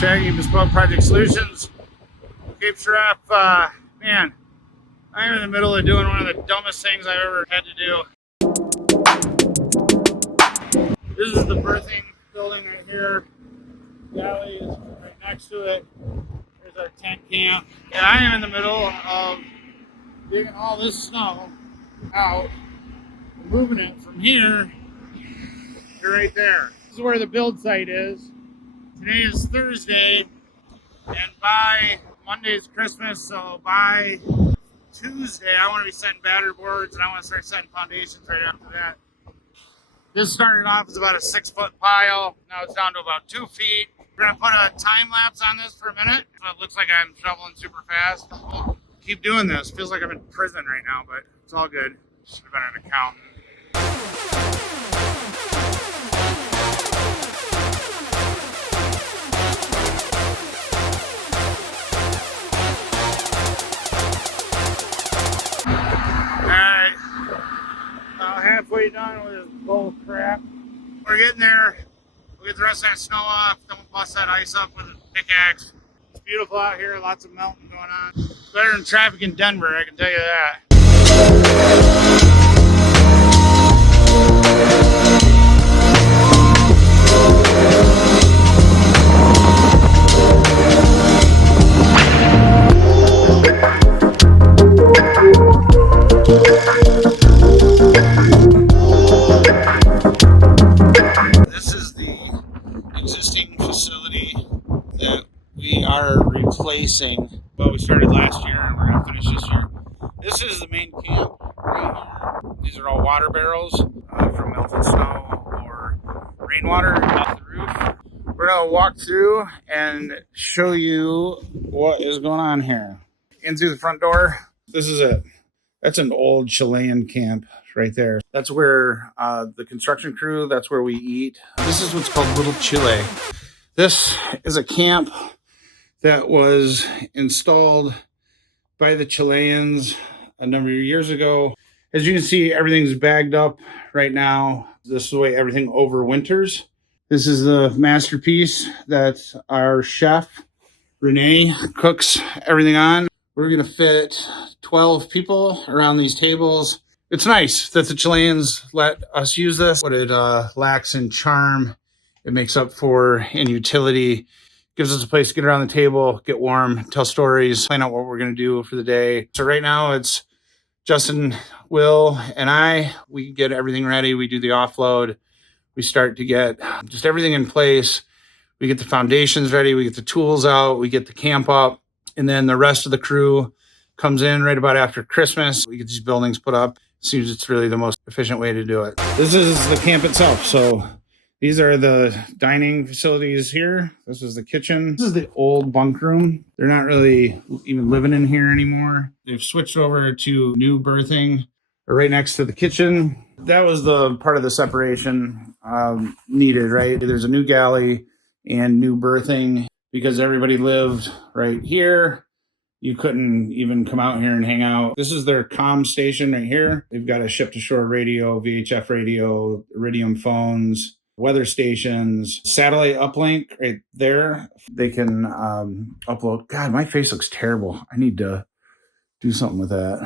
Shaggy, Bespoke Project Solutions. Cape Giraffe, man, I'm in the middle of doing one of the dumbest things I've ever had to do. This is the berthing building right here. Galley is right next to it. There's our tent camp. And I am in the middle of digging all this snow out, moving it from here to right there. This is where the build site is. Today is Thursday, and by Monday's Christmas, so by Tuesday, I want to be setting batter boards, and I want to start setting foundations right after that. This started off as about a 6-foot pile. Now it's down to about 2 feet. We're going to put a time lapse on this for a minute. So it looks like I'm shoveling super fast. We'll keep doing this. Feels like I'm in prison right now, but it's all good. Should have been an accountant. Alright. About halfway done with this bull crap. We're getting there. We'll get the rest of that snow off, then we'll bust that ice up with a pickaxe. It's beautiful out here, lots of melting going on. Better than traffic in Denver, I can tell you that. Existing facility that we are replacing. Well, we started last year and we're going to finish this year. This is the main camp right here. These are all water barrels from melted snow or rainwater off the roof. We're going to walk through and show you what is going on here. In through the front door, this is it. That's an old Chilean camp right there. That's where the construction crew, that's where we eat. This is what's called Little Chile. This is a camp that was installed by the Chileans a number of years ago. As you can see, everything's bagged up right now. This is the way everything overwinters. This is the masterpiece that our chef, Renee, cooks everything on. We're gonna fit 12 people around these tables. It's nice that the Chileans let us use this. What it lacks in charm, it makes up for in utility. Gives us a place to get around the table, get warm, tell stories, plan out what we're gonna do for the day. So right now it's Justin, Will, and I. We get everything ready. We do the offload. We start to get just everything in place. We get the foundations ready. We get the tools out. We get the camp up. And then the rest of the crew comes in right about after Christmas. We get these buildings put up. Seems it's really the most efficient way to do it. This is the camp itself. So these are the dining facilities here. This is the kitchen. This is the old bunk room. They're not really even living in here anymore. They've switched over to new berthing right next to the kitchen. That was the part of the separation needed, right? There's a new galley and new berthing because everybody lived right here. You couldn't even come out here and hang out. This is their comm station right here. They've got a ship-to-shore radio, VHF radio, Iridium phones, weather stations, satellite uplink right there. They can upload. God, my face looks terrible. I need to do something with that.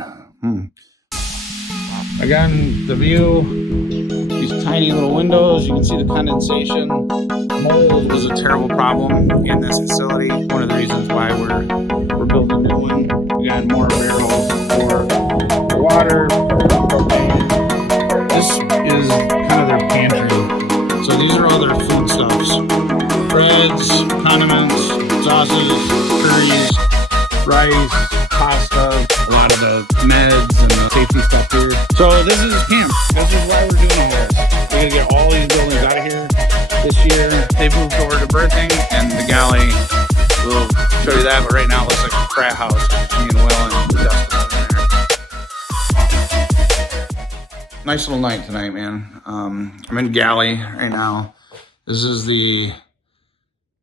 Again, the view, these tiny little windows, you can see the condensation. Mold was a terrible problem in this facility. One of the reasons why we're building a new one. We got more barrels for the water. This is kind of their pantry. So these are all their foodstuffs. Breads, condiments, sauces, curries, rice, pasta, a lot of the meds and the safety stuff here. So this is camp. This is why we're doing all this. We're going to get all these buildings out of here this year. They've moved over to berthing and the galley. We'll show you that, but right now it looks like a frat house. Me and Will and Dustin over there. Nice little night tonight, man. I'm in galley right now. This is the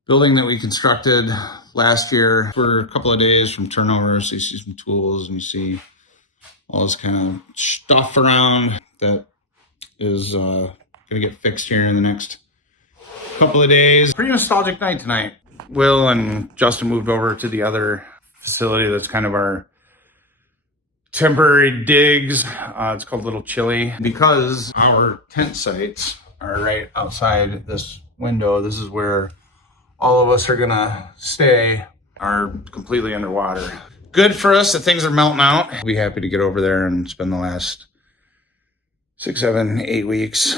building that we constructed last year for a couple of days from turnover. So you see some tools and you see all this kind of stuff around that is gonna get fixed here in the next couple of days. Pretty nostalgic night tonight. Will and Justin moved over to the other facility that's kind of our temporary digs. It's called Little Chili. Because our tent sites are right outside this window, this is where all of us are gonna stay, are completely underwater. Good for us that things are melting out. We'll be happy to get over there and spend the last 6, 7, 8 weeks,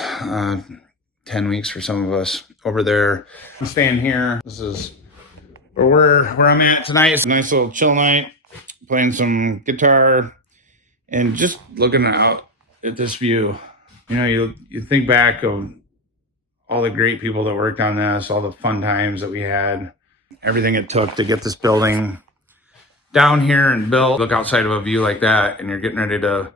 10 weeks for some of us over there. I'm staying here. This is where I'm at tonight. It's a nice little chill night, playing some guitar and just looking out at this view. You know, you think back of all the great people that worked on this, all the fun times that we had, everything it took to get this building down here and built. Look outside of a view like that and you're getting ready to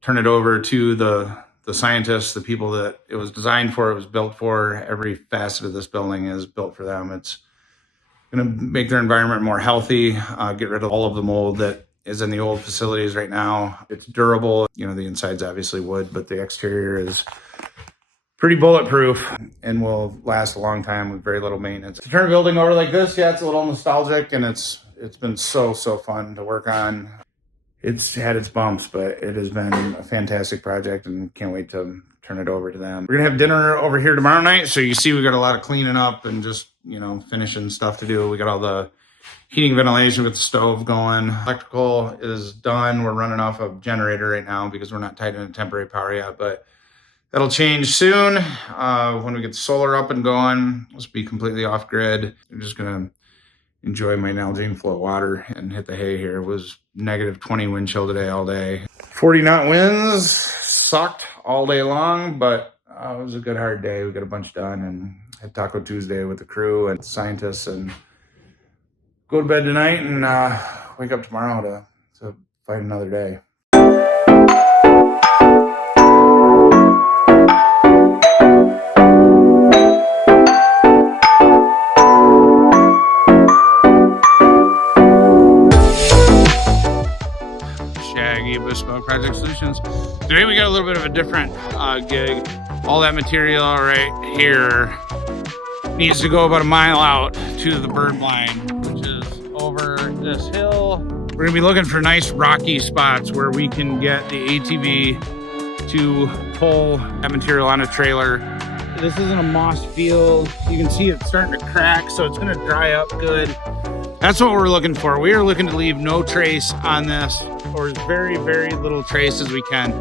turn it over to the scientists, the people that it was designed for, it was built for. Every facet of this building is built for them. It's going to make their environment more healthy, get rid of all of the mold that is in the old facilities right now. It's durable. You know, the inside's obviously wood, but the exterior is pretty bulletproof and will last a long time with very little maintenance. To turn a building over like this, yeah, it's a little nostalgic, and it's been so fun to work on. It's had its bumps, but it has been a fantastic project and can't wait to turn it over to them. We're gonna have dinner over here tomorrow night. So you see we got a lot of cleaning up and just, you know, finishing stuff to do. We got all the heating, ventilation with the stove going. Electrical is done. We're running off a generator right now because we're not tied into temporary power yet, but that'll change soon. When we get the solar up and going, let's be completely off grid. I'm just gonna enjoy my Nalgene float water and hit the hay here. It was -20 wind chill today all day. 40 knot winds, sucked all day long, but it was a good hard day. We got a bunch done and had Taco Tuesday with the crew and scientists, and go to bed tonight and wake up tomorrow to fight another day. Shaggy, Bespoke Project Solutions. Today we got a little bit of a different gig. All that material right here needs to go about a mile out to the bird blind, which is over this hill. We're gonna be looking for nice rocky spots where we can get the ATV to pull that material on a trailer. This isn't a moss field. You can see it's starting to crack, so it's gonna dry up good. That's what we're looking for. We are looking to leave no trace on this, or as very little trace as we can.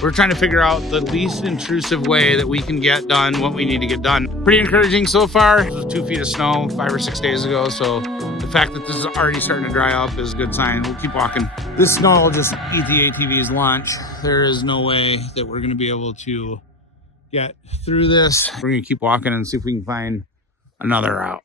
We're trying to figure out the least intrusive way that we can get done what we need to get done. Pretty encouraging so far. It was 2 feet of snow 5 or 6 days ago, so the fact that this is already starting to dry up is a good sign. We'll keep walking. This snow will just eat the ATV's lunch. There is no way that we're gonna be able to get through this. We're gonna keep walking and see if we can find another route.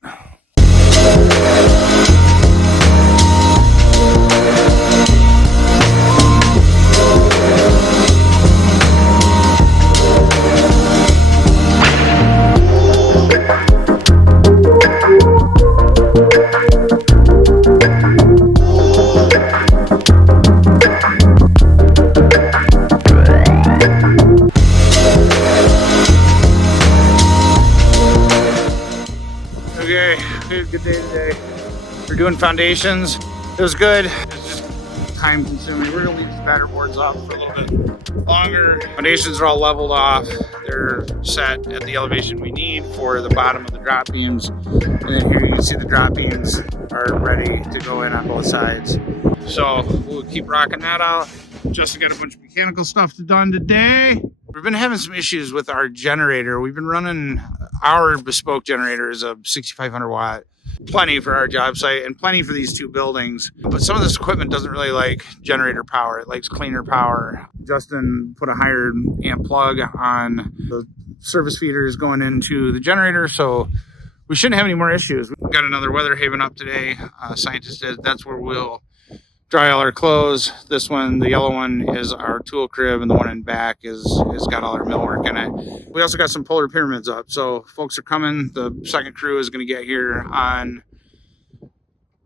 Okay, we had a good day today. We're doing foundations. It was good. It's just time consuming. We're gonna leave these batter boards up for a little bit longer. Foundations are all leveled off. They're set at the elevation we need for the bottom of the drop beams. And then here you can see the drop beams are ready to go in on both sides. So we'll keep rocking that out. Justin got a bunch of mechanical stuff done today. We've been having some issues with our generator. We've been running our bespoke generator is a 6,500 watt. Plenty for our job site and plenty for these 2 buildings. But some of this equipment doesn't really like generator power. It likes cleaner power. Justin put a higher amp plug on the service feeders going into the generator, so we shouldn't have any more issues. We've got another weather haven up today. Scientist said that's where we'll dry all our clothes. This one, the yellow one, is our tool crib, and the one in back is got all our millwork in it. We also got some polar pyramids up, so folks are coming. The second crew is going to get here on,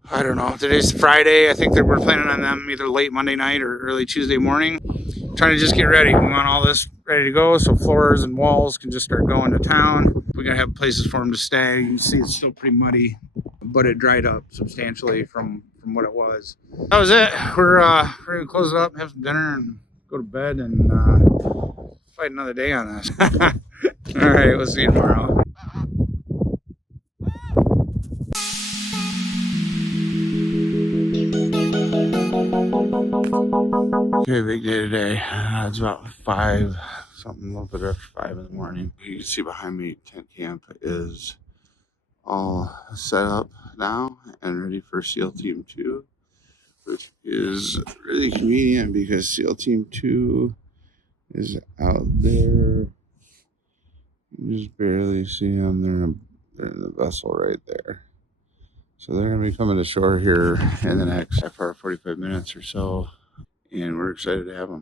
I don't know, today's Friday. I think that we're planning on them either late Monday night or early Tuesday morning. trying to just get ready. We want all this ready to go so floors and walls can just start going to town. We gotta have places for them to stay. You can see it's still pretty muddy, but it dried up substantially from what it was. That was it. We're ready to close it up, have some dinner, and go to bed and fight another day on this. All right, we'll see you tomorrow. Okay, big day today. It's about 5, something a little bit after 5 in the morning. You can see behind me, tent camp is all set up now and ready for SEAL Team 2, which is really convenient because SEAL Team 2 is out there. You just barely see them. They're in the vessel right there. So they're going to be coming to shore here in the next 45 minutes or so. And we're excited to have them.